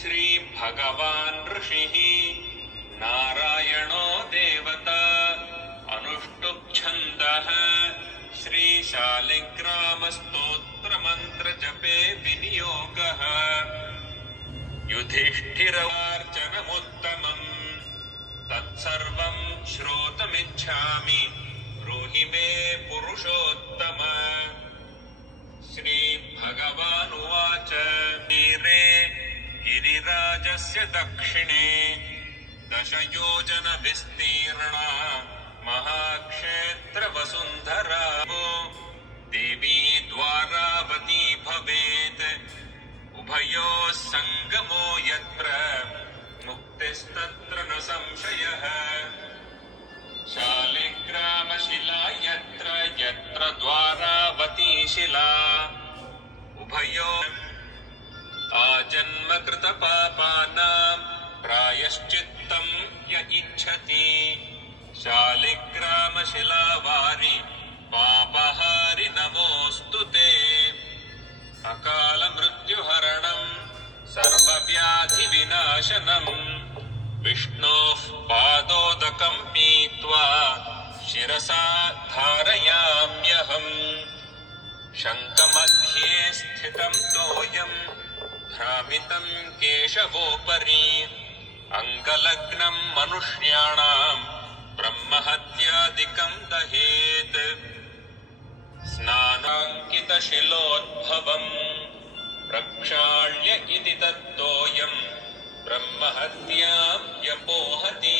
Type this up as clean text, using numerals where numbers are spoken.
श्री भगवान् ऋषिः नारायणो देवता अनुष्टुप् छन्दः श्री शालिग्रामस्तोत्रमन्त्रजपे विनियोगः युधिष्ठिरार्चनमुत्तमम् तत्सर्वं श्रोतुमिच्छामि ब्रूहि मे पुरुषोत्तम। श्री भगवानुवाच तीरे गिरिराजस्य दक्षिणे 10 योजन विस्तीर्णा महाक्षेत्रवसुन्धरा देवी द्वारावती भवेत् उभयोः सङ्गमो यत्र मुक्तिस्तत्र न संशयः शालिग्रामशिला यत्र यत्र द्वारावती शिला उभयोः आजन्मकृतपापानां प्रायश्चित्तं य इच्छति शालिग्रामशिलावारि पापहारि नमोऽस्तु ते अकालमृत्युहरणं सर्वव्याधिविनाशनं विष्णोः पादोदकं पीत्वा शिरसा धारयाम्यहम् शङ्खमध्ये स्थितं तोयं भ्रामितं केशवोपरि अङ्गलग्नं मनुष्याणां ब्रह्महत्यादिकं दहेत् स्नानाङ्कितशिलोद्भवम् प्रक्षाल्य इति तत्तोयं ब्रह्महत्यां व्यपोहति